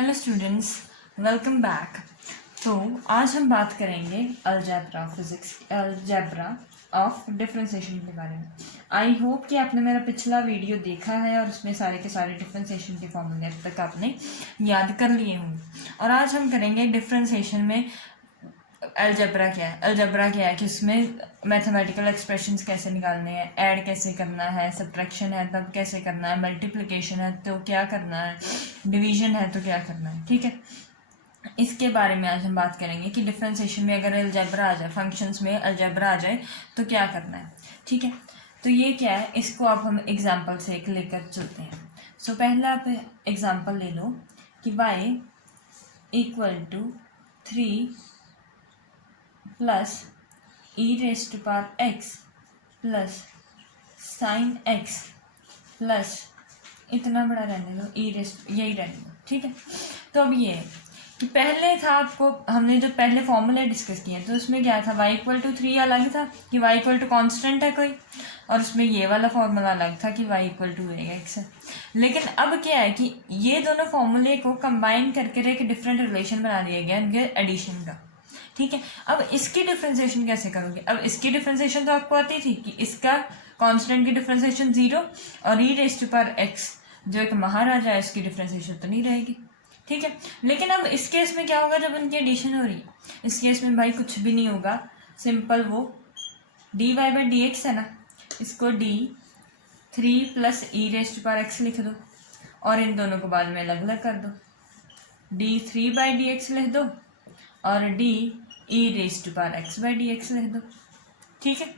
Hello students, welcome back. तो आज हम बात करेंगे अलजेब्रा ऑफ डिफरेंशिएशन के बारे में। आई होप कि आपने मेरा पिछला वीडियो देखा है और उसमें सारे के सारे डिफरेंशिएशन के फॉर्मूले अब तक आपने याद कर लिए होंगे। और आज हम करेंगे डिफरेंशिएशन में अलजेब्रा क्या है कि उसमें मैथमेटिकल एक्सप्रेशंस कैसे निकालने हैं, ऐड कैसे करना है, सब्ट्रैक्शन है तब कैसे करना है, मल्टीप्लिकेशन है तो क्या करना है, डिवीजन है तो क्या करना है। ठीक है, इसके बारे में आज हम बात करेंगे कि डिफरेंशिएशन में अगर अलजेब्रा आ जाए, फंक्शंस में अलजेब्रा आ जाए तो क्या करना है। ठीक है, तो ये क्या है, इसको आप हम एग्जाम्पल से एक लेकर चलते हैं। सो पहला आप एग्जाम्पल ले लो कि y equal to 3 plus e raised power x plus sine x plus इतना बड़ा रहने दो, ई रेस्ट यही रहने दो। ठीक है, तो अब ये है कि पहले था, आपको हमने जो पहले फॉर्मूले डिस्कस किए तो उसमें क्या था, y इक्वल टू 3 अलग था कि y इक्वल टू कॉन्स्टेंट है कोई, और उसमें ये वाला फॉर्मूला अलग था कि y इक्वल टू एक्स है। लेकिन अब क्या है कि ये दोनों फॉर्मूले को कंबाइन करके एक डिफरेंट रिलेशन बना दिया गया इनके एडिशन का। ठीक है, अब इसकी डिफरेंशिएशन कैसे करोगे। अब इसकी डिफरेंशिएशन तो आपको आती थी कि इसका कांस्टेंट की डिफरेंशिएशन 0 और ई रेस्ट पर एक्स जो एक महाराजा है इसकी डिफरेंशिएशन तो नहीं रहेगी। ठीक है, लेकिन अब इस केस में क्या होगा, जब उनकी एडिशन हो रही है इस केस में भाई कुछ भी नहीं होगा, सिंपल वो D Y by D X है ना, इसको डी 3 प्लस ई रेस्ट पर एक्स लिख दो और इन दोनों को बाद में अलग अलग कर दो, डी 3 बाई डी एक्स लिख दो और D E raised power x by D x लिख दो। ठीक है,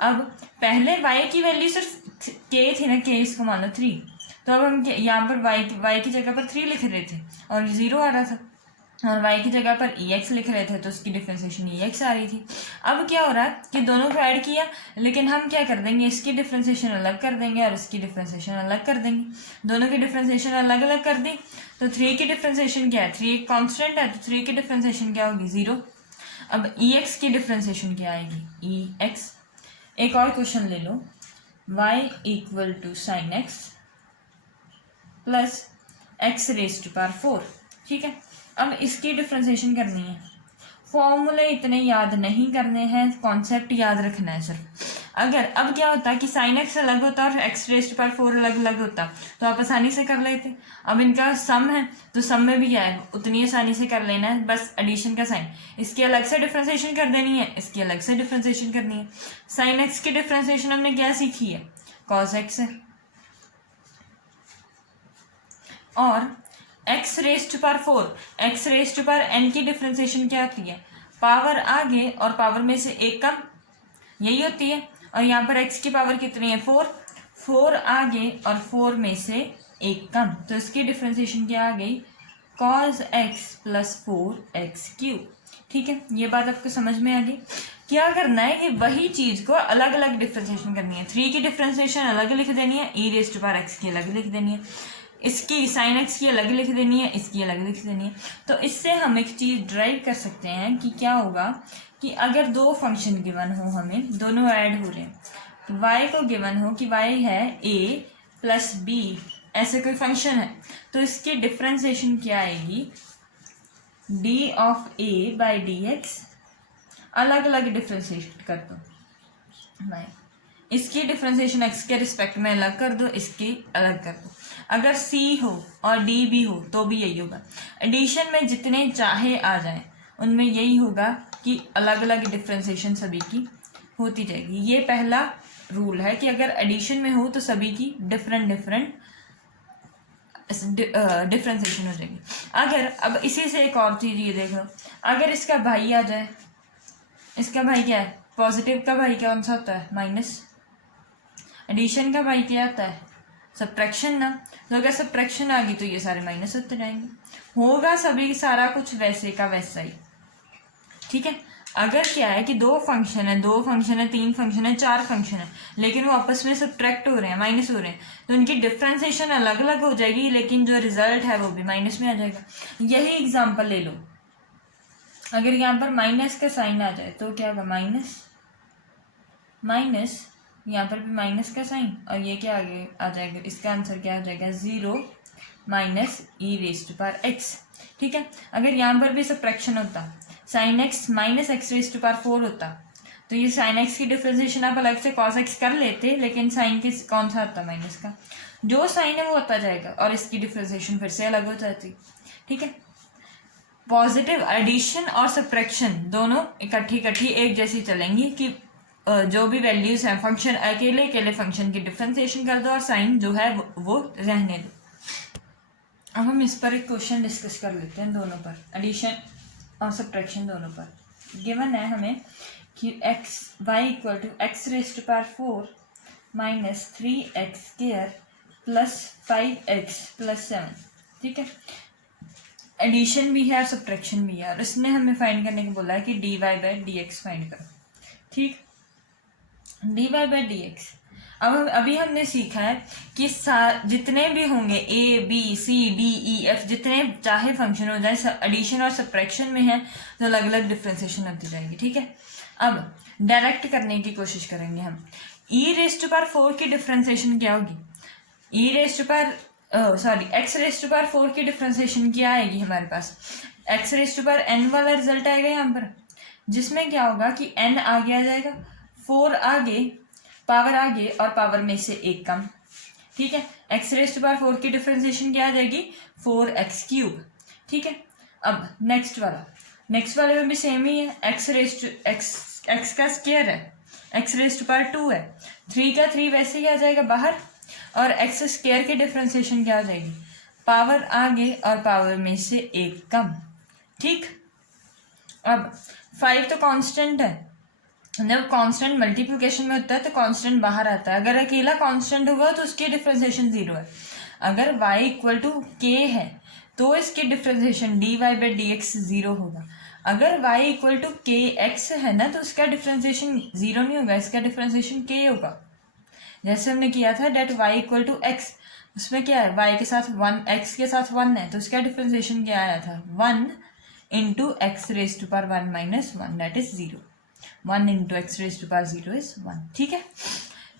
अब पहले y की वैल्यू सिर्फ k थी ना, k इसको मान लो 3, तो अब हम यहाँ पर y की जगह पर 3 लिख रहे थे और 0 आ रहा था, और y की जगह पर ex लिख रहे थे तो उसकी डिफरेंशिएशन ex आ रही थी। अब क्या हो रहा है कि दोनों को ऐड किया, लेकिन हम क्या कर देंगे, इसकी डिफरेंशिएशन अलग कर देंगे और इसकी डिफरेंशिएशन अलग कर देंगे। दोनों की डिफरेंशिएशन अलग अलग कर दी तो 3 की डिफरेंशिएशन क्या है, 3 एक कॉन्स्टेंट है तो 3 की डिफरेंशिएशन क्या होगी, 0। अब ex की डिफरेंशिएशन क्या आएगी, ex। एक और क्वेश्चन ले लो, y equal to sine x plus x raised power 4। ठीक है, अब इसकी डिफरेंशिएशन करनी है। फॉर्मूले इतने याद नहीं करने हैं, कॉन्सेप्ट याद रखना है सिर्फ। अगर अब क्या होता कि साइन एक्स अलग होता और एक्स रेस्ट पावर 4 अलग अलग होता तो आप आसानी से कर लेते। अब इनका सम है तो सम में भी क्या है, उतनी आसानी से कर लेना है, बस एडिशन का साइन, इसकी अलग से डिफरेंशिएशन कर देनी है, इसकी अलग से डिफरेंशिएशन करनी है। साइन एक्स की डिफरेंशिएशन हमने क्या सीखी है, कॉस एक्स है, और एक्स रेस्ट पर 4, एक्स रेस्ट पर एन की डिफरेंशिएशन क्या होती है, पावर आगे और पावर में से एक कम, यही होती है। और यहाँ पर एक्स की पावर कितनी है, 4, 4 आगे और 4 में से एक कम, तो इसकी डिफरेंशिएशन क्या आ गई, cos x plus 4x cube. ठीक है, ये बात आपको समझ में आ गई। क्या करना है कि वही चीज को अलग अलग डिफरेंशिएशन करनी है, 3 की डिफरेंशिएशन अलग लिख देनी है, ई रेस्ट पावर एक्स की अलग लिख देनी है, इसकी साइन एक्स की अलग लिख देनी है, इसकी अलग लिख देनी है। तो इससे हम एक चीज ड्राइव कर सकते हैं कि क्या होगा कि अगर दो फंक्शन गिवन हो, हमें दोनों ऐड हो रहे हैं, तो y को गिवन हो कि y है a प्लस बी, ऐसे कोई फंक्शन है, तो इसकी डिफरेंशिएशन क्या आएगी, d of a by D x, अलग अलग डिफरेंशिएशन कर दो भाई, इसकी डिफरेंशिएशन x के रिस्पेक्ट में अलग कर दो, इसकी अलग कर दो। अगर c हो और d भी हो तो भी यही होगा। एडिशन में जितने चाहे आ जाएं उनमें यही होगा कि अलग अलग डिफरेंशिएशन सभी की होती जाएगी। ये पहला रूल है कि अगर एडिशन में हो तो सभी की डिफरेंट डिफरेंशिएशन हो जाएगी। अगर अब इसी से एक और चीज़ ये देख लो, अगर इसका भाई आ जाए, इसका भाई क्या है, पॉजिटिव का भाई कौन सा होता है, माइनस, एडिशन का भाई क्या आता है, सब्ट्रैक्शन ना, तो अगर सब्ट्रैक्शन आ गई तो ये सारे माइनस होते जाएंगे, होगा सभी सारा कुछ वैसे का वैसा ही। ठीक है, अगर क्या है कि दो फंक्शन है, 3 फंक्शन है, 4 फंक्शन है, लेकिन वो आपस में सब्ट्रैक्ट हो रहे हैं, माइनस हो रहे हैं, तो उनकी डिफरेंशिएशन अलग अलग हो जाएगी, लेकिन जो रिजल्ट है वो भी माइनस में आ जाएगा। यही एग्जाम्पल ले लो, अगर यहाँ पर माइनस का साइन आ जाए तो क्या होगा, माइनस माइनस, यहाँ पर भी माइनस का साइन, और ये क्या आगे आ जाएगा, इसका आंसर क्या आ जाएगा, 0 minus e raise to power x. ठीक है, अगर यहाँ पर भी सब्ट्रैक्शन होता, sine x minus x raise to power 4 होता, तो ये साइन एक्स की डिफ्रेंसिएशन आप अलग से कॉस एक्स कर लेते, लेकिन साइन के कौन सा आता माइनस का, जो साइन है वो होता जाएगा और इसकी डिफ्रेंसिएशन फिर से अलग हो जाती। ठीक है, पॉजिटिव एडिशन और सब्ट्रैक्शन दोनों इकट्ठी एक जैसी चलेंगी कि जो भी वैल्यूज हैं फंक्शन अकेले अकेले फंक्शन की डिफ्रेंसिएशन कर दो और साइन जो है वो रहने दो। अब हम इस पर एक क्वेश्चन डिस्कस कर लेते हैं, दोनों पर, एडिशन और सब्ट्रैक्शन दोनों पर। गिवन है हमें कि x y equal to x raise to power 4 minus 3x square plus 5x plus 7। ठीक है, एडिशन भी है और सब्ट्रैक्शन भी है और इसने हमें फाइंड करने को बोला है कि dy by D x find करो। ठीक, dy बाई डी एक्स। अब अभी हमने सीखा है कि जितने भी होंगे a b c d e f जितने चाहे फंक्शन हो जाए, एडिशन और सब्ट्रैक्शन में है तो अलग अलग डिफ्रेंसिएशन होती जाएगी। ठीक है, अब डायरेक्ट करने की कोशिश करेंगे हम। e रेज टू पावर 4 की डिफ्रेंसिएशन क्या होगी, e raise to power sorry x raise to power 4 की डिफ्रेंसिएशन क्या आएगी हमारे पास, x raise to power n वाला रिजल्ट आएगा यहाँ पर, जिसमें क्या होगा कि n आगे आ जाएगा, 4 आगे, पावर आगे और पावर में से एक कम। ठीक है, x रेज टू पावर 4 की डिफ्रेंसिएशन क्या आ जाएगी, 4x क्यूब। ठीक है, अब नेक्स्ट वाले में भी सेम ही है, x का स्क्वायर है, x रेज टू पावर 2 है, 3 का 3 वैसे ही आ जाएगा बाहर और x स्क्वायर की डिफ्रेंसिएशन क्या हो जाएगी, पावर आगे और पावर में से एक कम। ठीक, अब 5 तो कांस्टेंट है, जब कांस्टेंट मल्टीप्लिकेशन में होता है तो कांस्टेंट बाहर आता है, अगर अकेला कांस्टेंट होगा तो उसकी डिफ्रेंसिएशन 0 है। अगर y इक्वल टू k है तो इसकी differentiation dy by D x 0 होगा। अगर y इक्वल टू के एक्स है ना तो उसका डिफ्रेंसिएशन 0 नहीं होगा, इसका डिफ्रेंसिएशन k होगा। जैसे हमने किया था that y equal to x, उसमें क्या है, y के साथ 1, x के साथ 1 है तो उसका डिफ्रेंसिएशन क्या आया था, 1 into x raise to power 1 minus 1 that is 0, 1 into x raise to power 0 is 1। ठीक है,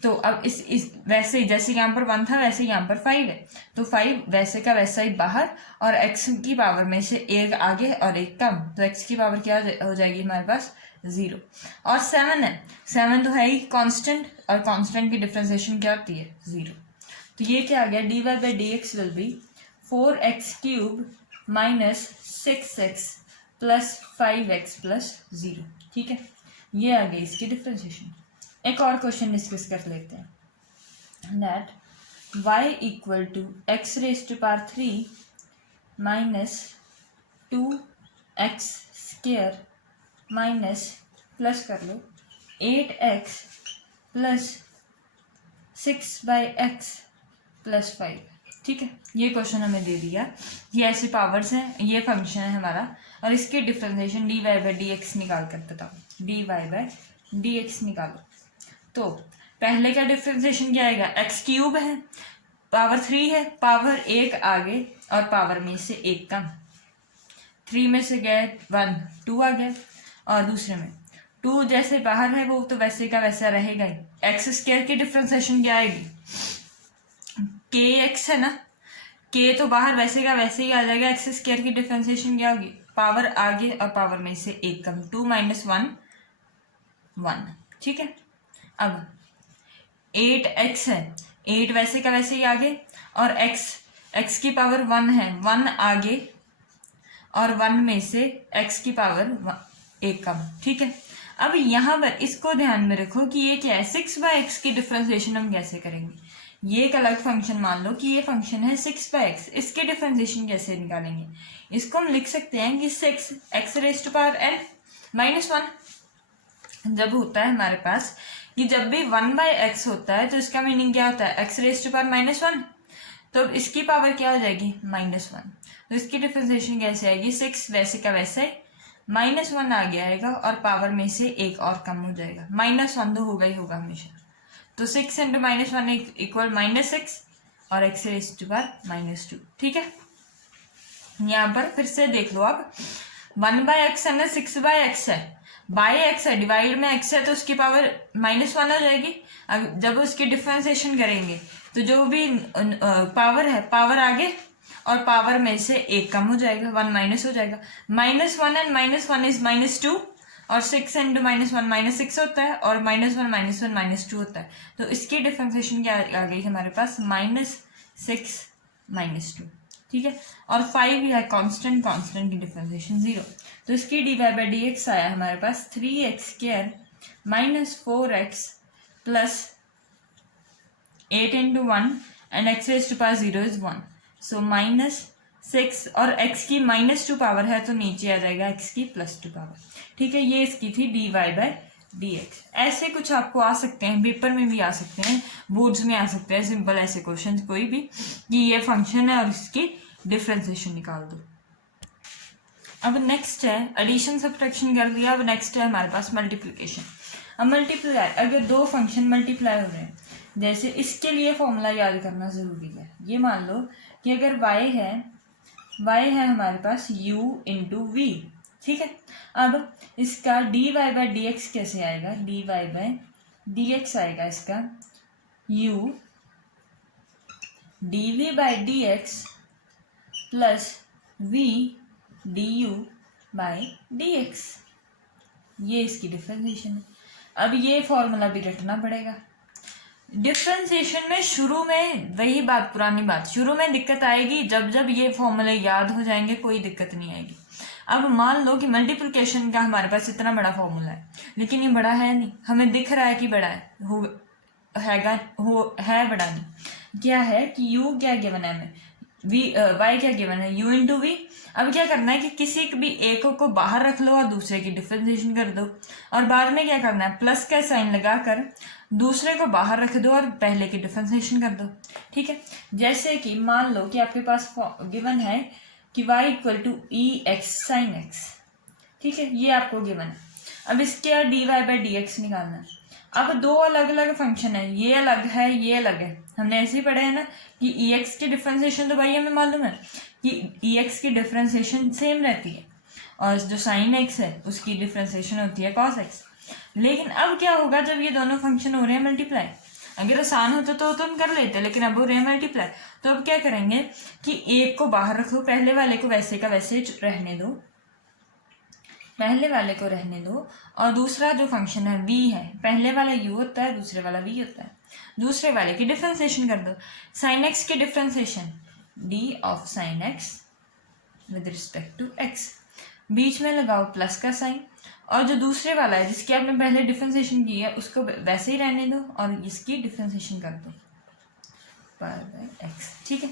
तो अब इस वैसे ही जैसे यहाँ पर 1 था वैसे यहाँ पर 5 है, तो 5 वैसे का वैसा ही बाहर और x की पावर में से एक आगे और एक कम, तो x की पावर क्या हो जाएगी हमारे पास 0। और 7 है, 7 तो है ही कांस्टेंट और कांस्टेंट की डिफ्रेंसिएशन क्या होती है 0। तो ये क्या आ गया, dy by D x will be 4x cube minus 6x plus 5x plus 0। ठीक है, ये आ गई इसकी डिफ्रेंसिएशन। एक और क्वेश्चन डिस्कस कर लेते हैं, that y equal to x raise to power 3 minus 2x square minus plus कर लो 8x plus 6 by x plus 5। ठीक है, ये क्वेश्चन हमें दे दिया, ये ऐसे पावर्स हैं, ये फंक्शन है हमारा और इसकी differentiation dy by D x निकाल कर बताओ, dy बाई डी एक्स निकालो। तो पहले का डिफ्रेंसिएशन क्या आएगा, x क्यूब है, पावर 3 है, पावर 1 आगे और पावर में से एक कम, 3 में से गए 1, 2 आ गया और दूसरे में 2 जैसे बाहर है वो तो वैसे का वैसा रहेगा ही। एक्स स्क्वायर की डिफ्रेंसिएशन क्या आएगी, के एक्स है ना, के तो बाहर वैसे का वैसे ही आ जाएगा, एक्स स्क्वायर की डिफ्रेंसिएशन क्या होगी, पावर आगे और पावर में से एक कम, 2 माइनस 1 1। ठीक है, अब 8x है, 8 वैसे का वैसे ही आगे और x की पावर 1 है, 1 आगे और 1 में से x की पावर 1 कम। ठीक है, अब यहाँ पर इसको ध्यान में रखो कि ये क्या है, 6 बाई एक्स की डिफ्रेंसिएशन हम कैसे करेंगे, ये एक अलग फंक्शन मान लो कि ये फंक्शन है 6 बाई एक्स, इसकी डिफ्रेंसिएशन कैसे निकालेंगे, इसको हम लिख सकते हैं कि 6 x raise to power n minus 1। जब होता है हमारे पास कि जब भी 1 बाई एक्स होता है तो इसका मीनिंग क्या होता है, x raise to power minus 1, तो इसकी पावर क्या हो जाएगी -1, तो इसकी डिफ्रेंसिएशन कैसे आएगी, 6 वैसे का वैसे -1 आगे आएगा और पावर में से एक और कम हो जाएगा, -1 तो होगा ही होगा हमेशा, तो 6 इंटू -1 इक्वल -6 और एक्स रेज टू पावर -2। ठीक है, यहाँ पर फिर से देख लो, अब 1 बाई एक्स है ना, 6 बाई एक्स है, बाई एक्स है, डिवाइड में एक्स है तो उसकी पावर -1 आ जाएगी। जब उसकी डिफ्रेंसिएशन करेंगे तो जो भी पावर है, पावर आगे और पावर में से एक कम हो जाएगा, 1 माइनस हो जाएगा। -1 एंड -1 इज -2 और 6 इंटू -1 -6 होता है और -1 -1 -2 होता है। तो इसकी डिफरेंशिएशन क्या आ गई हमारे पास, -6 -2, ठीक है। और 5 है कांस्टेंट, कांस्टेंट की डिफरेंशिएशन 0। तो इसकी dy/dx आया हमारे पास 3x² -4x plus 8 into 1 and x raised to power 0 is 1. So -6 और x की -2 पावर है तो नीचे आ जाएगा x की +2 पावर, ठीक है। ये इसकी थी dy/dx। ऐसे कुछ आपको आ सकते हैं, पेपर में भी आ सकते हैं, बोर्ड्स में आ सकते हैं, सिंपल ऐसे क्वेश्चन कोई भी कि ये फंक्शन है और इसकी डिफरेंशिएशन निकाल दो। अब नेक्स्ट है एडिशन सब्ट्रैक्शन कर दिया। अब नेक्स्ट है हमारे पास मल्टीप्लिकेशन। अब मल्टीप्लाई, अगर दो फंक्शन मल्टीप्लाई हो रहे हैं, जैसे इसके लिए फॉर्मूला याद करना ज़रूरी है। ये मान लो कि अगर y है हमारे पास u इंटू वी, ठीक है। अब इसका dy/dx कैसे आएगा, dy/dx आएगा इसका u dv/dx plus v du/dx। ये इसकी डिफरेंशिएशन है। अब ये फॉर्मूला भी रटना पड़ेगा। डिफरेंशिएशन में शुरू में वही बात, पुरानी बात, शुरू में दिक्कत आएगी, जब जब ये फॉर्मूले याद हो जाएंगे कोई दिक्कत नहीं आएगी। अब मान लो कि मल्टीप्लिकेशन का हमारे पास इतना बड़ा फॉर्मूला है, लेकिन ये बड़ा है नहीं, हमें दिख रहा है कि बड़ा है, है बड़ा नहीं। क्या है कि u क्या गिवन है हमें, y क्या गिवन है, u इंटू वी। अब क्या करना है कि किसी भी एक को बाहर रख लो और दूसरे की डिफरेंशिएशन कर दो, और बाद में क्या करना है, प्लस का साइन लगाकर दूसरे को बाहर रख दो और पहले की डिफरेंशिएशन कर दो, ठीक है। जैसे कि मान लो कि आपके पास गिवन है कि y equal to ex sin x, ठीक है, ये आपको गिवन है। अब इसके dy/dx निकालना है। अब दो अलग अलग फंक्शन है, ये अलग है, ये अलग है। हमने ऐसे ही पढ़े हैं ना कि ex की डिफरेंशिएशन तो भाई हमें मालूम है कि ex की डिफरेंशिएशन सेम रहती है, और जो sin x है उसकी डिफरेंशिएशन होती है cos x। लेकिन अब क्या होगा जब ये दोनों फंक्शन हो रहे हैं मल्टीप्लाई, अगर आसान होता तो हम कर लेते, लेकिन अब हो रहे हैं मल्टीप्लाई। तो अब क्या करेंगे कि एक को बाहर रखो, पहले वाले को वैसे का वैसे रहने दो, पहले वाले को रहने दो, और दूसरा जो फंक्शन है v है, पहले वाला u होता है, दूसरे वाला v होता है, दूसरे वाले की डिफरेंशिएशन कर दो। sin x की differentiation d of sin x with respect to x, बीच में लगाओ प्लस का साइन, और जो दूसरे वाला है जिसकी आपने पहले डिफरेंशिएशन की है उसको वैसे ही रहने दो और इसकी डिफरेंशिएशन कर दो पर x, ठीक है।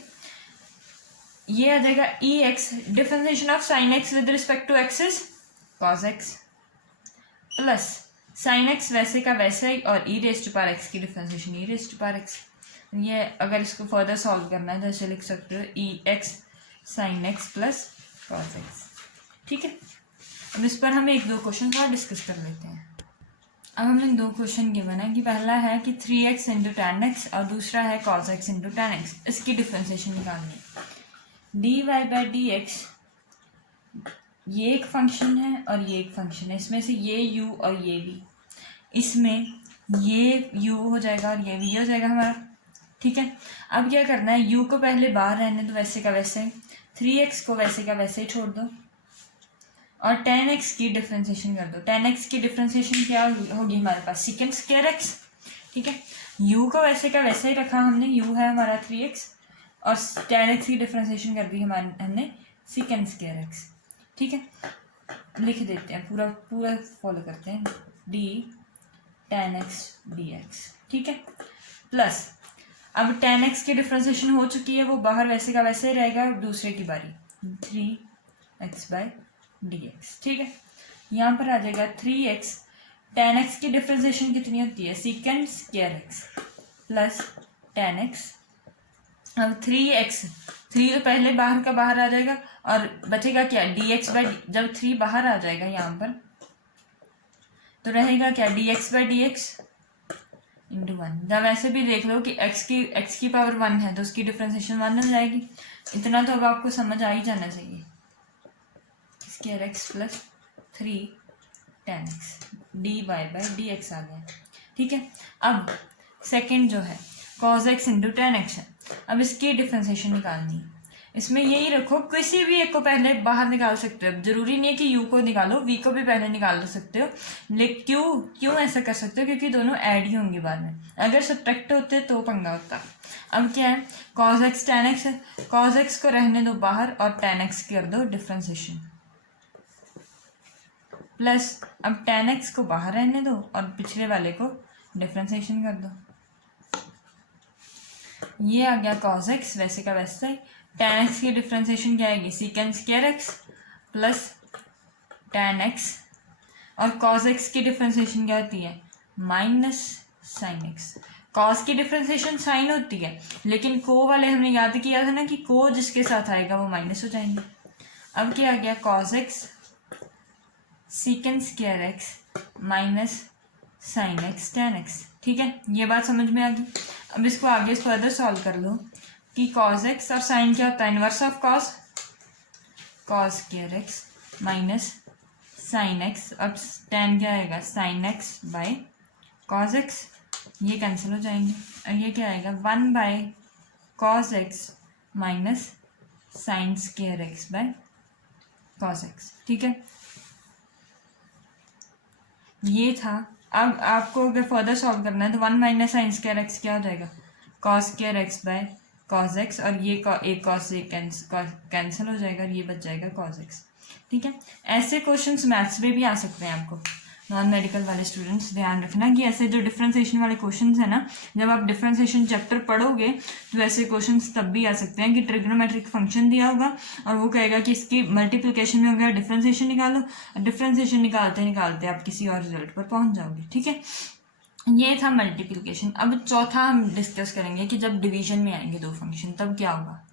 ये आ जाएगा ex, differentiation of sin x with respect to x is cos x, plus sin x वैसे का वैसे ही, और e raise to power x की differentiation e raise to power x। ये अगर इसको फर्दर सॉल्व करना है तो ऐसे लिख सकते हो ex sin x plus cos x, ठीक है। अब इस पर हम एक दो क्वेश्चन और डिस्कस कर लेते हैं। अब हमें दो क्वेश्चन गिवन है कि पहला है कि 3x इंटू tan x और दूसरा है cos x into tan x। इसकी डिफरेंशिएशन निकालनी है। dy/dx ये एक फंक्शन है और ये एक फंक्शन है, इसमें से ये u और ये v, इसमें ये u हो जाएगा और ये v हो जाएगा हमारा, ठीक है। अब क्या करना है, u को पहले बाहर रहने दो वैसे का वैसे, 3x को वैसे का वैसे ही छोड़ दो, और tan x की डिफरेंशिएशन कर दो। tan x की डिफरेंशिएशन क्या होगी हमारे पास, secant square x, ठीक है। u को वैसे का वैसे ही रखा हमने, u है हमारा 3x, और tan x की डिफरेंशिएशन कर दी हमने secant square x, ठीक है। लिख देते हैं, पूरा फॉलो करते हैं, d tan x dx, ठीक है, प्लस अब tan x की डिफरेंशिएशन हो चुकी है, वो बाहर वैसे का वैसे ही रहेगा, दूसरे की बारी 3x/dx, ठीक है। यहाँ पर आ जाएगा 3x, tan x की डिफरेंशिएशन कितनी होती है, secant square x plus tan x। अब 3x, 3 तो पहले बाहर का बाहर आ जाएगा, और बचेगा क्या, dx बाई, जब 3 बाहर आ जाएगा यहाँ पर तो रहेगा क्या, dx/dx इंटू 1। जब ऐसे भी देख लो कि x की पावर 1 है तो उसकी डिफरेंशिएशन 1 हो जाएगी। इतना तो अब आपको समझ आ ही जाना चाहिए। Square x plus 3 tan x dy/dx आ गया, ठीक है। अब सेकंड जो है cos x into tan x है। अब इसकी डिफरेंशिएशन निकालनी है। इसमें यही रखो, किसी भी एक को पहले बाहर निकाल सकते हो, जरूरी नहीं है कि यू को निकालो, वी को भी पहले निकाल सकते हो। लेकिन क्यों ऐसा कर सकते हो, क्योंकि दोनों ऐड ही होंगे बाद में, अगर सब्ट्रैक्ट होते तो पंगा होता। अब क्या है, cos x tan x है, cos x को रहने दो बाहर और tan x कर दो डिफ्रेंसिएशन, प्लस अब tan x को बाहर रहने दो और पिछले वाले को डिफ्रेंसिएशन कर दो। ये आ गया cos x, वैसे का वैसे ही। tan x की डिफ्रेंसिएशन क्या आएगी, secant square x plus tan x, और cos x की डिफ्रेंसिएशन क्या होती है, माइनस sin x। cos की डिफ्रेंसिएशन साइन होती है, लेकिन को वाले हमने याद किया था ना कि को जिसके साथ आएगा वो माइनस हो जाएंगे। अब क्या आ गया, cos x secant square x minus sin x tan x। ठीक है, ये बात समझ में आ गई। अब इसको आगे फर्दर सॉल्व कर लो कि cos x और sin क्या होता है, inverse of cos square x minus sin x, अब tan क्या आएगा, sin x by cos x, ये कैंसिल हो जाएंगे और ये क्या आएगा, 1 by cos x minus sin square x by cos x। ठीक है, ये था। अब आपको अगर फर्दर सॉल्व करना है तो 1 माइनस साइन स्क्वायर एक्स क्या हो जाएगा, cos square x by cos x, और ये एक cos कैंसिल हो जाएगा और ये बच जाएगा cos x। ठीक है, ऐसे क्वेश्चंस मैथ्स में भी आ सकते हैं। आपको नॉन मेडिकल वाले स्टूडेंट्स ध्यान रखना कि ऐसे जो डिफरेंशिएशन वाले क्वेश्चंस है ना, जब आप डिफरेंशिएशन चैप्टर पढ़ोगे तो ऐसे क्वेश्चंस तब भी आ सकते हैं कि ट्रिग्नोमेट्रिक फंक्शन दिया होगा और वो कहेगा कि इसकी मल्टीप्लिकेशन में हो गया, डिफरेंशिएशन निकालो, डिफरेंशिएशन निकालते निकालते आप किसी और रिजल्ट पर पहुंच जाओगे। ठीक है, ये था मल्टीप्लिकेशन। अब चौथा हम डिस्कस करेंगे कि जब डिवीजन में आएंगे दो फंक्शन तब क्या होगा।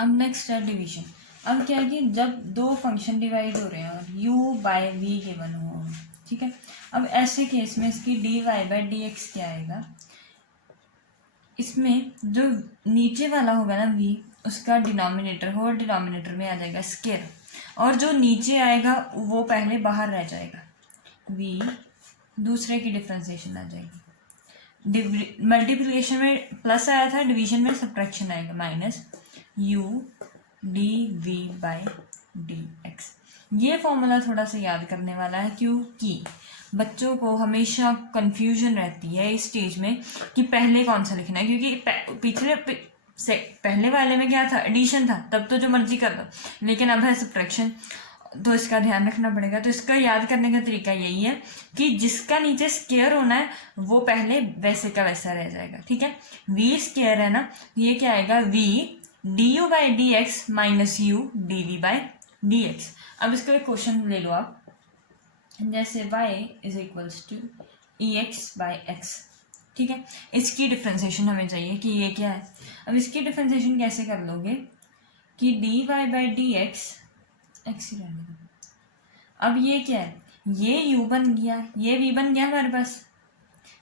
अब नेक्स्ट है डिवीजन। अब क्या है कि जब दो फंक्शन डिवाइड हो रहे हैं और u बाय v गिवन हो, ठीक है, अब ऐसे केस में इसकी dy बाय dx क्या आएगा, इसमें जो नीचे वाला होगा ना v, उसका डिनोमिनेटर होल डिनोमिनेटर में आ जाएगा स्क्वायर, और जो नीचे आएगा वो पहले बाहर रह जाएगा, v दूसरे की डिफ्रेंसिएशन आ जाएगी। मल्टीप्लिकेशन में प्लस आया था, डिवीजन में सब्ट्रैक्शन आएगा, minus u dv by dx। ये फॉर्मूला थोड़ा सा याद करने वाला है, क्योंकि बच्चों को हमेशा कंफ्यूजन रहती है इस स्टेज में कि पहले कौन सा लिखना है, क्योंकि पिछले पहले वाले में क्या था, एडिशन था, तब तो जो मर्जी कर दो, लेकिन अब है सब्ट्रैक्शन, तो इसका ध्यान रखना पड़ेगा। तो इसका याद करने का तरीका यही है कि जिसका नीचे स्क्वायर होना है वो पहले वैसे का वैसा रह जाएगा। ठीक है, v स्क्वायर है ना, ये क्या आएगा, v du by D x minus u d v by D x. अब इसका एक क्वेश्चन ले लो आप, जैसे y is equals to e x by x. ठीक है, इसकी डिफ्रेंसिएशन हमें चाहिए कि ये क्या है। अब इसकी डिफ्रेंसिएशन कैसे कर लोगे कि d Y by D x x ही रहने दो। अब ये क्या है, ये u बन गया, ये v बन गया हमारे पास।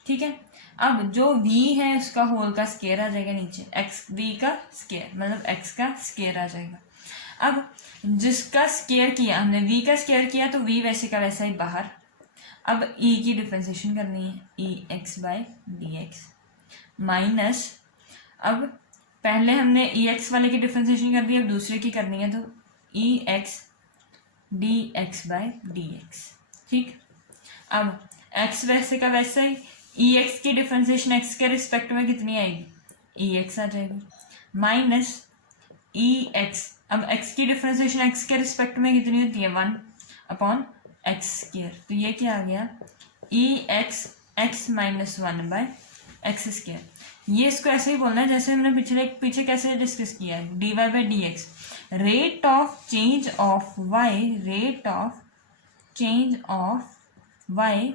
ठीक है, अब जो v है उसका होल का स्क्वायर आ जाएगा नीचे, x v का स्क्वायर मतलब x का स्क्वायर आ जाएगा। अब जिसका स्क्वायर किया हमने, v का स्क्वायर किया तो v वैसे का वैसा ही बाहर। अब e की डिफ्रेंसिएशन करनी है, e x by D x minus, अब पहले हमने ई एक्स वाले की डिफ्रेंसिएशन कर दी, अब दूसरे की करनी है तो e x d x by D x. ठीक, अब x वैसे का वैसा ही, ई एक्स की डिफ्रेंसिएशन x के रिस्पेक्ट में कितनी आएगी, ई एक्स आ जाएगी माइनस ई एक्स। अब x की डिफ्रेंसिएशन x के रिस्पेक्ट में कितनी होती है, 1 अपॉन एक्स स्क्वायर, तो ये क्या आ गया, e x x minus 1 by x square. ये इसको ऐसे ही बोलना है जैसे हमने पीछे कैसे डिस्कस किया है, d Y by D x, rate of change of y, rate of change of y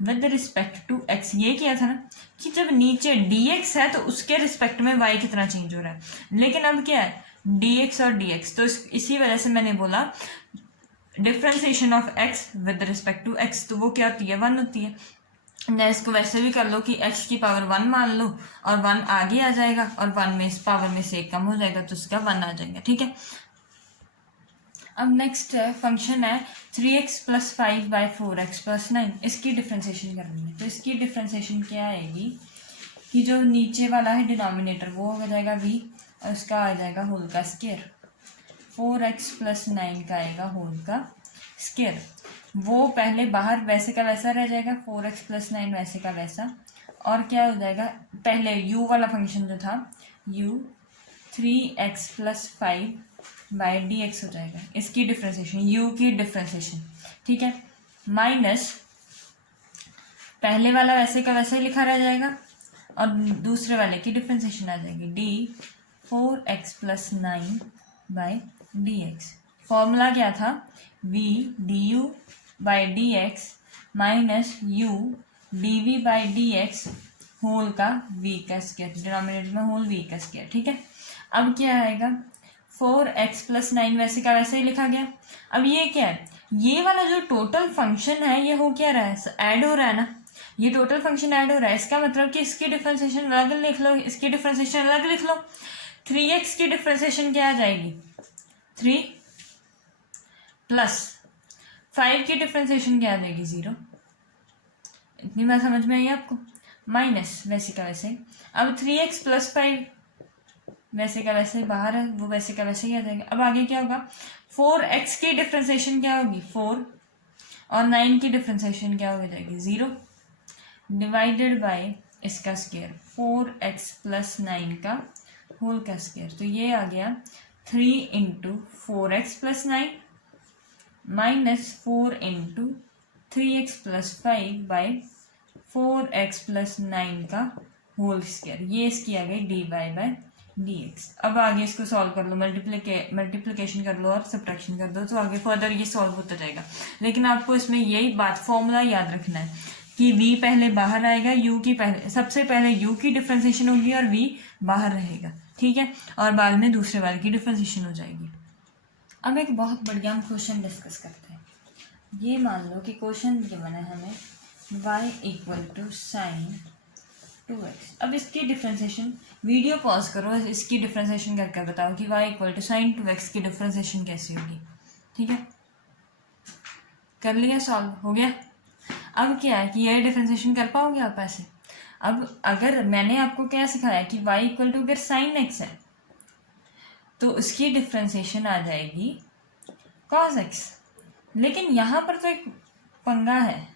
with respect to x. ये किया था ना कि जब नीचे dx है तो उसके रिस्पेक्ट में y कितना चेंज हो रहा है, लेकिन अब क्या है dx और dx, तो इसी वजह से मैंने बोला differentiation of x with respect to x, तो वो क्या होती है, 1 होती है। या इसको वैसे भी कर लो कि x की पावर 1 मान लो और 1 आगे आ जाएगा और 1 में इस पावर में से 1 कम हो जाएगा तो उसका 1 आ जाएगा। ठीक है, अब नेक्स्ट फंक्शन है 3x plus 5 by 4x plus 9, इसकी डिफ्रेंसिएशन करनी है। तो इसकी डिफ्रेंसिएशन क्या आएगी कि जो नीचे वाला है डिनोमिनेटर वो हो जाएगा v और उसका आ जाएगा होल का स्क्वायर। 4x प्लस 9 का आएगा होल का स्क्वायर। वो पहले बाहर वैसे का वैसा रह जाएगा, 4x प्लस 9 वैसे का वैसा। और क्या हो जाएगा, पहले u वाला फंक्शन जो था u 3x plus 5 by D x हो जाएगा, इसकी डिफ्रेंसिएशन, u की डिफ्रेंसिएशन, ठीक है। माइनस पहले वाला वैसे का वैसे ही लिखा रह जाएगा और दूसरे वाले की डिफ्रेंसिएशन आ जाएगी d 4x plus 9 by D x. Formula क्या था, v du by D x minus u dv by D x whole का v का स्क्वायर, डिनोमिनेटर में होल v का स्क्वायर, ठीक है। अब क्या आएगा, 4x प्लस 9 वैसे का वैसे ही लिखा गया। अब ये क्या है, ये वाला जो टोटल फंक्शन है ये हो क्या रहा है, ऐड हो रहा है ना, ये टोटल फंक्शन ऐड हो रहा है। इसका मतलब कि इसकी डिफरेंशिएशन अलग लिख लो, इसकी डिफरेंशिएशन अलग लिख लो। 3x की डिफरेंशिएशन क्या आ जाएगी, 3 प्लस 5 की डिफरेंशिएशन क्या आ जाएगी, 0। इतनी बात समझ में आई आपको, माइनस वैसे का वैसे। अब 3x प्लस 5 वैसे का वैसे बाहर है, वो वैसे का वैसे ही आ जाएगा। अब आगे क्या होगा, 4x की डिफरेंशिएशन क्या होगी, 4 और 9 की डिफरेंशिएशन क्या हो जाएगी, 0 डिवाइडेड बाय इसका स्क्वायर, 4x प्लस 9 का होल का स्क्वायर। तो ये आ गया 3 into 4x plus 9 minus 4 into 3x plus 5 by 4x plus 9 का होल स्क्वायर। ये इसकी आ गई dy बाई डी एक्स। अब आगे इसको सॉल्व कर लो, मल्टीप्लिकेशन कर लो और सब्ट्रैक्शन कर दो, तो आगे फर्दर ये सॉल्व होता जाएगा। लेकिन आपको इसमें यही बात फॉर्मूला याद रखना है कि v पहले बाहर आएगा, u की पहले, सबसे पहले u की डिफरेंशिएशन होगी और v बाहर रहेगा, ठीक है, और बाद में दूसरे वाले की डिफरेंशिएशन हो जाएगी। अब एक बहुत बढ़िया हम क्वेश्चन डिस्कस करते हैं। ये मान लो कि क्वेश्चन गिवन है हमें y equal to sign 2x। अब इसकी डिफरेंशिएशन, वीडियो पॉज करो, इसकी डिफरेंशिएशन करके बताओ कि y equal to sign 2x की डिफरेंशिएशन कैसी होगी, ठीक है। कर लिया, सॉल्व हो गया। अब क्या है कि ये डिफरेंशिएशन कर पाओगे आप ऐसे। अब अगर मैंने आपको क्या सिखाया कि y इक्वल टू अगर साइन x है तो उसकी डिफरेंशिएशन आ जाएगी cos x। लेकिन यहाँ पर तो एक पंगा है,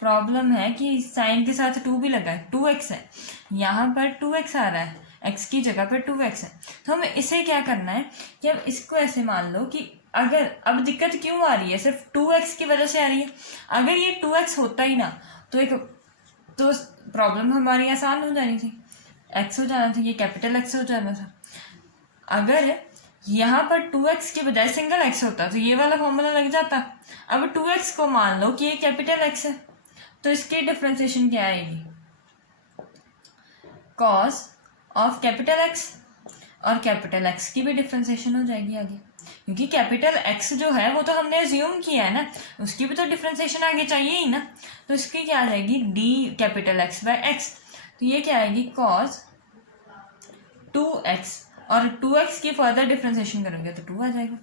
प्रॉब्लम है कि साइन के साथ 2 भी लगा है, 2x है, यहाँ पर 2x आ रहा है, x की जगह पर 2x है। तो हमें इसे क्या करना है कि अब इसको ऐसे मान लो कि अगर, अब दिक्कत क्यों आ रही है, सिर्फ 2x की वजह से आ रही है। अगर ये 2x होता ही ना तो प्रॉब्लम हमारी आसान हो जानी थी, x हो जाना था, ये कैपिटल x हो जाना था। अगर यहाँ पर 2x की बजाय सिंगल x होता तो ये वाला फॉर्मूला लग जाता। अब 2x को मान लो कि ये कैपिटल x है, तो इसकी डिफरेंशिएशन क्या आएगी, cos ऑफ कैपिटल x, और कैपिटल x की भी डिफरेंशिएशन हो जाएगी आगे, क्योंकि कैपिटल x जो है वो तो हमने अज्यूम किया है ना, उसकी भी तो डिफरेंशिएशन आगे चाहिए ही ना। तो इसकी क्या आ जाएगी, d capital x by x। तो ये क्या आएगी, cos 2x, और 2x की फर्दर डिफरेंशिएशन करोगे तो 2 आ जाएगा।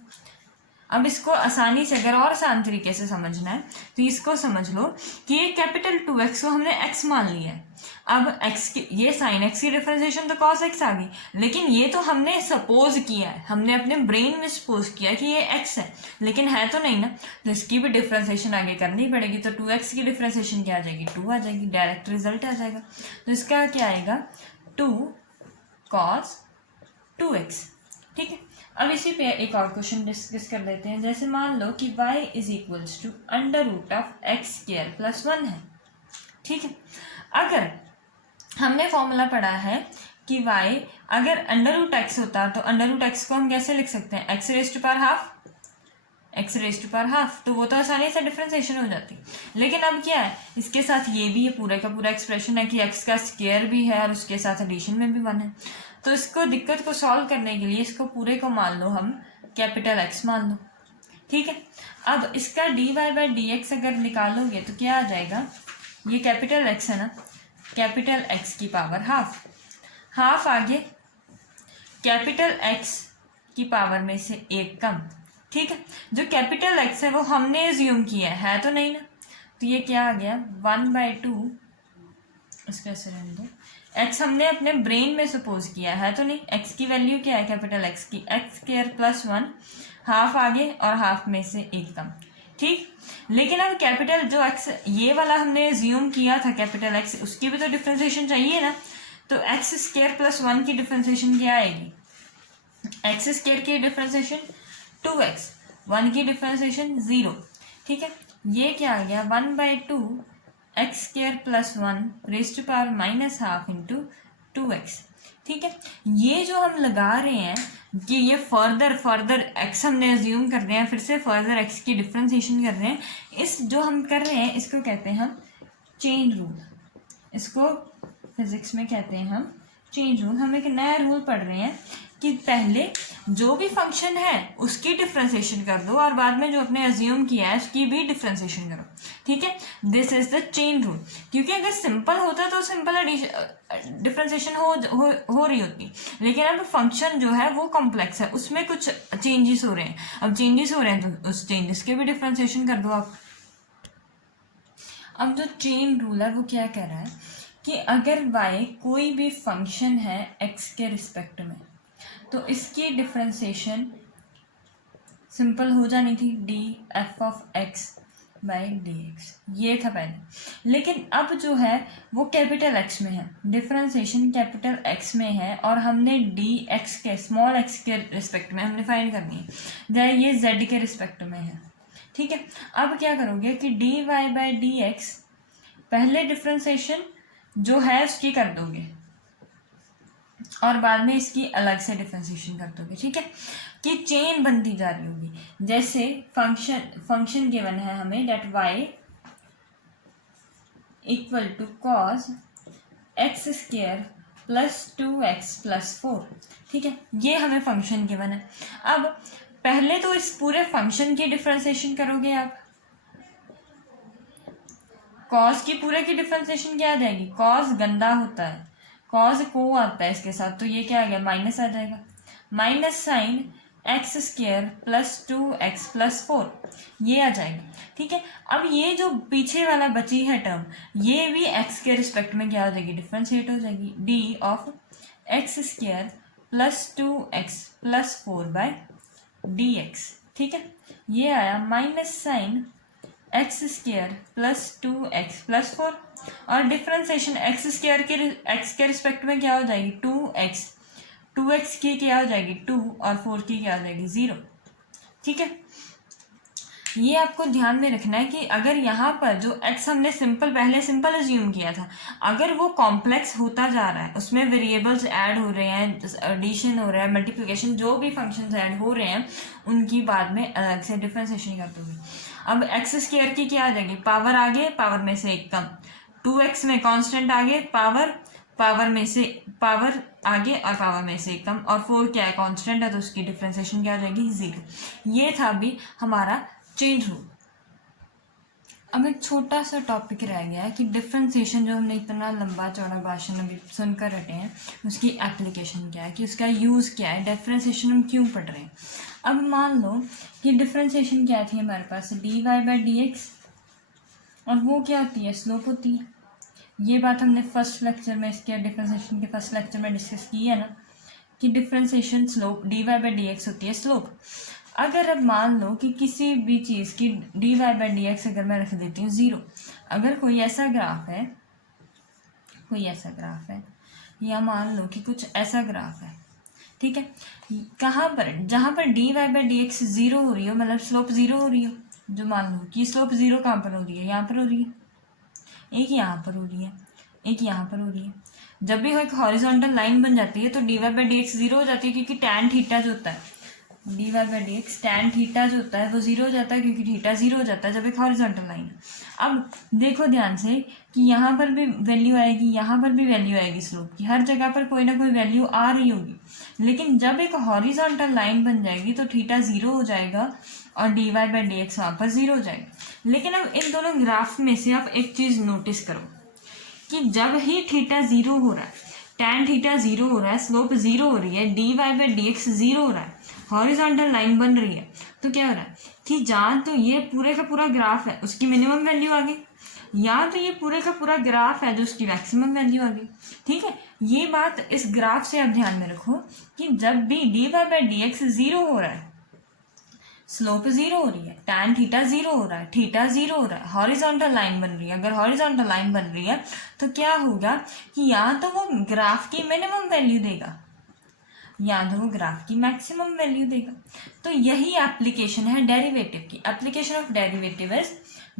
अब इसको आसानी से, अगर और आसान तरीके से समझना है तो इसको समझ लो कि ये कैपिटल 2x को हमने x मान लिया है। अब x की, ये साइन x की डिफरेंशिएशन तो cos x आ गई, लेकिन ये तो हमने सपोज किया है, हमने अपने ब्रेन में सपोज किया कि ये x है, लेकिन है तो नहीं ना, तो इसकी भी डिफरेंशिएशन आगे करनी पड़ेगी। तो 2x की डिफरेंशिएशन क्या आ जाएगी, 2 आ जाएगी, डायरेक्ट रिजल्ट आ जाएगा। तो इसका क्या आएगा, 2 cos 2x, ठीक है। अब इसी पे एक और क्वेश्चन डिस्कस कर लेते हैं। जैसे मान लो कि y is equals to under root of x square plus 1 है, ठीक है। अगर हमने फॉर्मूला पढ़ा है कि y अगर अंडर रूट एक्स होता तो अंडर रूट एक्स को हम कैसे लिख सकते हैं, x raise to power half, x raise to power half, तो वो तो आसानी से डिफरेंशिएशन हो जाती। लेकिन अब क्या है, इसके साथ ये भी, ये पूरे का पूरा एक्सप्रेशन है कि एक्स का स्क्वायर भी है और उसके साथ एडिशन में भी 1 है। तो इसको, दिक्कत को सॉल्व करने के लिए इसको पूरे को मान लो हम कैपिटल x मान लो, ठीक है। अब इसका dy बाई डी एक्स अगर निकालोगे तो क्या आ जाएगा, ये कैपिटल x है ना, कैपिटल x की पावर हाफ, हाफ आगे कैपिटल x की पावर में से 1 कम, ठीक है। जो कैपिटल x है वो हमने एज्यूम किया है तो नहीं ना, तो ये क्या आ गया 1/2, इसको ऐसे रहने दो, एक्स हमने अपने ब्रेन में सपोज किया है तो नहीं, एक्स की वैल्यू क्या है कैपिटल एक्स की, एक्स स्क्वायर प्लस 1, हाफ आगे और हाफ में से एक कम, ठीक। लेकिन अब कैपिटल जो एक्स ये वाला हमने ज्यूम किया था कैपिटल एक्स, उसकी भी तो डिफ्रेंसिएशन चाहिए ना। तो एक्स स्क्वायर प्लस 1 की डिफ्रेंसिएशन क्या आएगी, एक्स स्क्वायर की डिफ्रेंसिएशन 2x, 1 की डिफ्रेंसिएशन 0, ठीक है। ये क्या आ गया 1/2 x square plus 1 raise to power minus half into 2x, ठीक है। ये जो हम लगा रहे हैं कि ये फर्दर एक्स हमने अज्यूम कर रहे हैं, फिर से फर्दर एक्स की डिफ्रेंसिएशन कर रहे हैं, इस जो हम कर रहे हैं इसको कहते हैं हम चेन रूल, इसको फिजिक्स में कहते हैं हम चेन रूल। हम एक नया रूल पढ़ रहे हैं कि पहले जो भी फंक्शन है उसकी डिफ्रेंसिएशन कर दो और बाद में जो अपने अज्यूम किया है उसकी भी डिफ्रेंसिएशन करो, ठीक है। This is the chain rule. क्योंकि अगर सिंपल होता तो सिंपल डिफ्रेंसिएशन हो रही होती, लेकिन अब फंक्शन जो है वो कॉम्प्लेक्स है, उसमें कुछ चेंजेस हो रहे हैं। अब चेंजेस हो रहे हैं तो उस चेंजेस के भी डिफ्रेंसिएशन कर दो आप। अब जो चेन रूल है वो क्या कह रहा है कि अगर y कोई भी फंक्शन है x के रिस्पेक्ट में तो इसकी डिफ्रेंसिएशन सिंपल हो जानी थी df(x)/dx, ये था पहले। लेकिन अब जो है वो कैपिटल x में है, डिफ्रेंसिएशन कैपिटल x में है और हमने dx के स्मॉल x के रिस्पेक्ट में हमने फाइंड करनी है, जहाँ ये z के रिस्पेक्ट में है, ठीक है। अब क्या करोगे कि dy/dx पहले डिफ्रेंसिएशन जो है उसकी कर दोगे और बाद में इसकी अलग से डिफ्रेंसिएशन कर दोगे, ठीक है। कि चेन बनती जा रही होगी। जैसे फंक्शन गिवन है हमें date y = cos x² + 2x + 4, ठीक है। ये हमें फंक्शन गिवन है। अब पहले तो इस पूरे फंक्शन की डिफ्रेंसिएशन करोगे आप, कॉस की पूरे की डिफ्रेंसिएशन क्या आ जाएगी, कॉस गंदा होता है, कॉस को आता है इसके साथ, तो ये क्या आ गया माइनस आ जाएगा, माइनस साइन x² + 2x + 4 ये आ जाएगा, ठीक है। अब ये जो पीछे वाला बची है टर्म ये भी x के रिस्पेक्ट में क्या हो जाएगी, डिफ्रेंशिएट हो जाएगी, d(x² + 2x + 4/dx, ठीक है। ये आया माइनस साइन x² + 2x + 4 और डिफ्रेंसिएशन x के रिस्पेक्ट में क्या हो जाएगी 2x की क्या हो जाएगी 2 और 4 की क्या हो जाएगी 0, ठीक है। ये आपको ध्यान में रखना है कि अगर यहाँ पर जो x हमने पहले सिंपल अज्यूम किया था, अगर वो कॉम्प्लेक्स होता जा रहा है, उसमें वेरिएबल्स ऐड हो रहे हैं, एडिशन हो रहा है, मल्टीप्लिकेशन, जो भी फंक्शंस ऐड हो रहे हैं उनकी बाद में अलग से डिफ्रेंसिएशन कर दोगे। अब x² की क्या आ जाएगी, पावर आगे पावर में से एक कम, 2x में कांस्टेंट आगे पावर में से पावर आगे और पावर में से एक कम, और 4 क्या है कांस्टेंट है तो उसकी डिफ्रेंसिएशन क्या हो जाएगी 0। ये था अभी हमारा चेन रूल। अब एक छोटा सा टॉपिक रह गया है कि डिफ्रेंसिएशन जो हमने इतना लंबा चौड़ा भाषण अभी सुनकर रटे हैं उसकी एप्लीकेशन क्या है, कि उसका यूज़ क्या है, डिफ्रेंसिएशन हम क्यों पढ़ रहे हैं। अब मान लो कि डिफ्रेंसिएशन क्या थी हमारे पास dy/dx और वो क्या होती है, स्लोप होती है। ये बात हमने फर्स्ट लेक्चर में इसके डिफ्रेंसिएशन के फर्स्ट लेक्चर में डिस्कस की है ना, कि डिफ्रेंसिएशन स्लोप dy/dx होती है स्लोप। अगर अब मान लो कि किसी भी चीज़ की dy/dx अगर मैं रख देती हूँ 0, अगर कोई ऐसा ग्राफ है या मान लो कि कुछ ऐसा ग्राफ है, ठीक है, कहाँ पर, जहाँ पर dy/dx 0 हो रही हो, मतलब स्लोप 0 हो रही हो, जो मान लो कि स्लोप 0 कहाँ पर हो रही है, यहाँ पर हो रही है, एक यहाँ पर हो रही है, एक यहाँ पर हो रही है। जब भी एक हॉरिजॉन्टल लाइन बन जाती है तो dy/dx 0 हो जाती है, क्योंकि tan थीटा जो होता है dy/dx tan थीटा जो होता है वो 0 हो जाता है, क्योंकि थीटा 0 हो जाता है जब एक हॉरिजॉन्टल लाइन है। अब देखो ध्यान से कि यहाँ पर भी वैल्यू आएगी, यहाँ पर भी वैल्यू आएगी, स्लोप की हर जगह पर कोई ना कोई वैल्यू आ रही होगी, लेकिन जब एक हॉरिजॉन्टल लाइन बन जाएगी तो थीटा 0 हो जाएगा और dy/dx वहाँ पर 0 हो जाएगा। लेकिन अब इन दोनों ग्राफ में से आप एक चीज़ नोटिस करो कि जब ही थीटा 0 हो रहा है, tan थीटा 0 हो रहा है, स्लोप 0 हो रही है, dy/dx 0 हो रहा है, हॉरिजॉन्टल लाइन बन रही है, तो क्या हो रहा है कि जहाँ तो ये पूरे का पूरा ग्राफ है उसकी मिनिमम वैल्यू आ गई, या तो ये पूरे का पूरा ग्राफ है जो उसकी मैक्सिमम वैल्यू आ गई, ठीक है। ये बात इस ग्राफ से आप ध्यान में रखो कि जब भी dy/dx जीरो हो रहा है, स्लोप जीरो हो रही है, tan थीटा जीरो हो रहा है, थीटा जीरो हो रहा है, हॉरिजॉन्टल लाइन बन रही है, अगर हॉरिजॉन्टल लाइन बन रही है तो क्या होगा कि या तो वो ग्राफ की मिनिमम वैल्यू देगा या तो वो ग्राफ की मैक्सिमम वैल्यू देगा। तो यही एप्लीकेशन है डेरिवेटिव की। Application of derivative is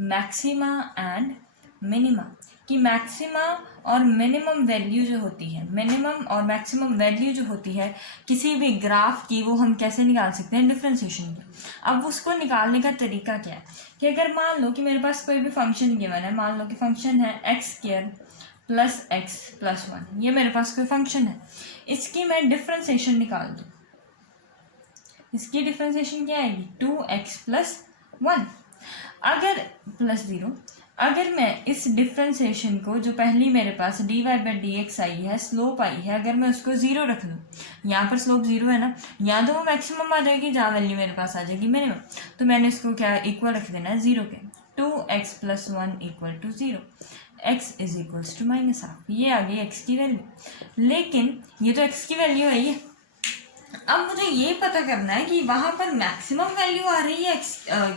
maxima and minima, कि मैक्सिमा और मिनिमम वैल्यू जो होती है, मिनिमम और मैक्सिमम वैल्यू जो होती है किसी भी ग्राफ की, वो हम कैसे निकाल सकते हैं, डिफरेंशिएशन की। अब उसको निकालने का तरीका क्या है कि अगर मान लो कि मेरे पास कोई भी फंक्शन गिवन है, मान लो कि फंक्शन है x² + x + 1, ये मेरे पास कोई फंक्शन है, इसकी मैं डिफरेंशिएशन निकाल दूँ, इसकी डिफरेंशिएशन क्या आएगी, 2x + 1 अगर +0। अगर मैं इस डिफरेंशिएशन को, जो पहली मेरे पास dy/dx आई है, स्लोप आई है, अगर मैं उसको 0 रख दूँ, यहाँ पर स्लोप 0 है ना, या तो वो मैक्सिमम आ जाएगी जहाँ वैल्यू मेरे पास आ जाएगी मिनिमम, तो मैंने इसको क्या इक्वल रख देना है 0 के, 2x + 1 = 0, x = -12, ये आ गई x की वैल्यू। लेकिन ये तो x की वैल्यू है ये, अब मुझे ये पता करना है कि वहाँ पर मैक्सिमम वैल्यू आ रही है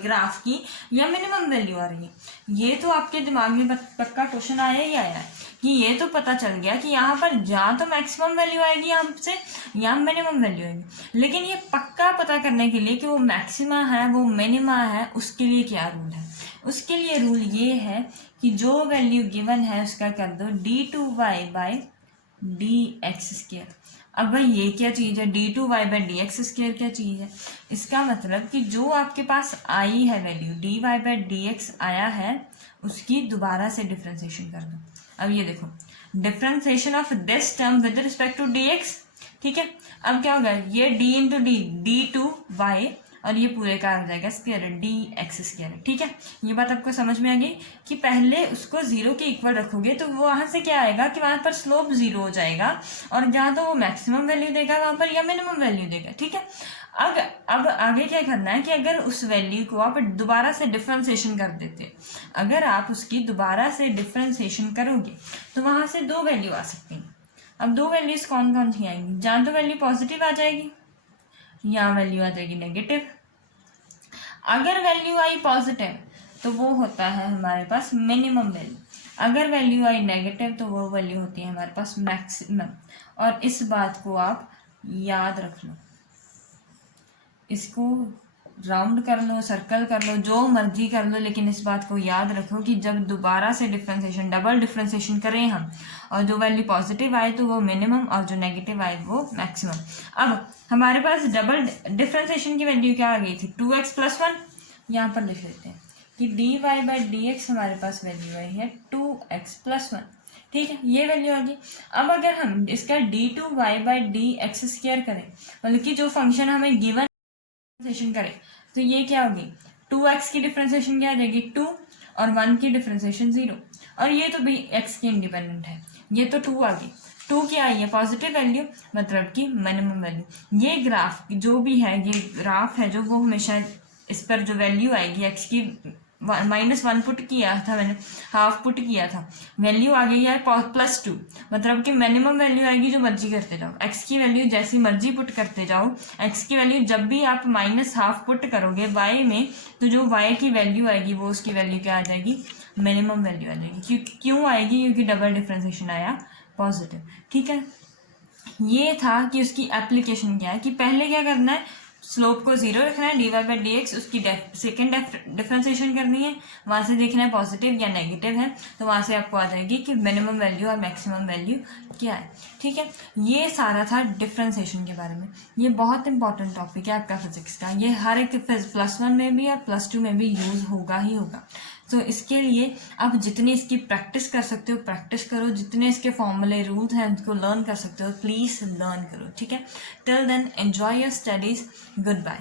ग्राफ की या मिनिमम वैल्यू आ रही है। ये तो आपके दिमाग में पक्का क्वेश्चन आया ही आया है कि ये तो पता चल गया कि यहाँ पर या तो मैक्सिमम वैल्यू आएगी आपसे या मिनिमम वैल्यू आएगी, लेकिन ये पक्का पता करने के लिए कि वो मैक्सिमा है वो मिनिमा है, उसके लिए क्या रूल है। उसके लिए रूल ये है कि जो वैल्यू गिवन है उसका कर दो d2y/dx²। अब भाई ये क्या चीज़ है, d2y/dx² क्या चीज़ है, इसका मतलब कि जो आपके पास आई है वैल्यू dy/dx आया है, उसकी दोबारा से डिफ्रेंशिएशन कर दो। अब ये देखो, differentiation of this term with respect to dx, ठीक है। अब क्या होगा, ये d × d, d2y, और ये पूरे का आ जाएगा स्क्वायर dx², ठीक है। ये बात आपको समझ में आ गई कि पहले उसको 0 के इक्वल रखोगे तो वो वहाँ से क्या आएगा कि वहाँ पर स्लोप 0 हो जाएगा, और जहाँ तो वो मैक्सिमम वैल्यू देगा वहाँ पर या मिनिमम वैल्यू देगा, ठीक है। अब आगे क्या करना है कि अगर उस वैल्यू को आप दोबारा से डिफ्रेंशिएशन कर देते, अगर आप उसकी दोबारा से डिफ्रेंशिएशन करोगे तो वहाँ से 2 वैल्यू आ सकती हैं। अब 2 वैल्यूज कौन कौन सी आएंगी, जहाँ तो वैल्यू पॉजिटिव आ जाएगी या वैल्यू आ जाएगी नेगेटिव। अगर वैल्यू आई पॉजिटिव तो वो होता है हमारे पास मिनिमम वैल्यू, अगर वैल्यू आई नेगेटिव तो वो वैल्यू होती है हमारे पास मैक्सिमम। और इस बात को आप याद रख लो, इसको राउंड कर लो, सर्कल कर लो, जो मर्जी कर लो, लेकिन इस बात को याद रखो कि जब दोबारा से डिफ्रेंशिएशन, डबल डिफ्रेंशिएशन करें हम, और जो वैल्यू पॉजिटिव आए तो वो मिनिमम, और जो नेगेटिव आए वो मैक्सिमम। अब हमारे पास डबल डिफ्रेंशिएशन की वैल्यू क्या आ गई थी, 2x + 1, यहाँ पर लिख लेते हैं कि dy/dx हमारे पास वैल्यू आई है 2x + 1, ठीक है, ये वैल्यू आ गई। अब अगर हम इसका d2y/dx² करें, मतलब कि जो फंक्शन हमें गिवन डिफ्रेंशिएशन करें, तो ये क्या होगी, 2x की डिफ्रेंशिएशन क्या आ जाएगी 2, और 1 की डिफ्रेंशिएशन 0, और ये तो भी x के इंडिपेंडेंट है, ये तो 2 आ गई। 2 क्या आई है, पॉजिटिव वैल्यू, मतलब कि मिनिमम वैल्यू। ये ग्राफ जो भी है, ये ग्राफ है जो वो हमेशा इस पर जो वैल्यू आएगी x की -1 पुट किया था मैंने, हाफ पुट किया था, वैल्यू आ गई है +2, मतलब कि मिनिमम वैल्यू आएगी जो मर्जी करते जाओ, x की वैल्यू जैसी मर्जी पुट करते जाओ, x की वैल्यू जब भी आप -1/2 पुट करोगे y में, तो जो y की वैल्यू आएगी वो उसकी वैल्यू क्या आ जाएगी, मिनिमम वैल्यू आ जाएगी। क्यों आएगी, क्योंकि डबल डिफ्रेंशिएशन आया पॉजिटिव, ठीक है। ये था कि उसकी एप्लीकेशन क्या है, कि पहले क्या करना है, स्लोप को 0 रखना है, dy/dx, उसकी सेकेंड डिफ्रेंशिएशन करनी है, वहाँ से देखना है पॉजिटिव या नेगेटिव है, तो वहाँ से आपको आ जाएगी कि मिनिमम वैल्यू और मैक्सिमम वैल्यू क्या है, ठीक है। ये सारा था डिफ्रेंशिएशन के बारे में। ये बहुत इंपॉर्टेंट टॉपिक है आपका फिजिक्स का, ये हर एक +1 में भी और +2 में भी यूज़ होगा ही होगा। तो इसके लिए आप जितनी इसकी प्रैक्टिस कर सकते हो प्रैक्टिस करो, जितने इसके फॉर्मूले रूल्स हैं उनको लर्न कर सकते हो प्लीज़ लर्न करो, ठीक है। Till then enjoy your studies, good bye.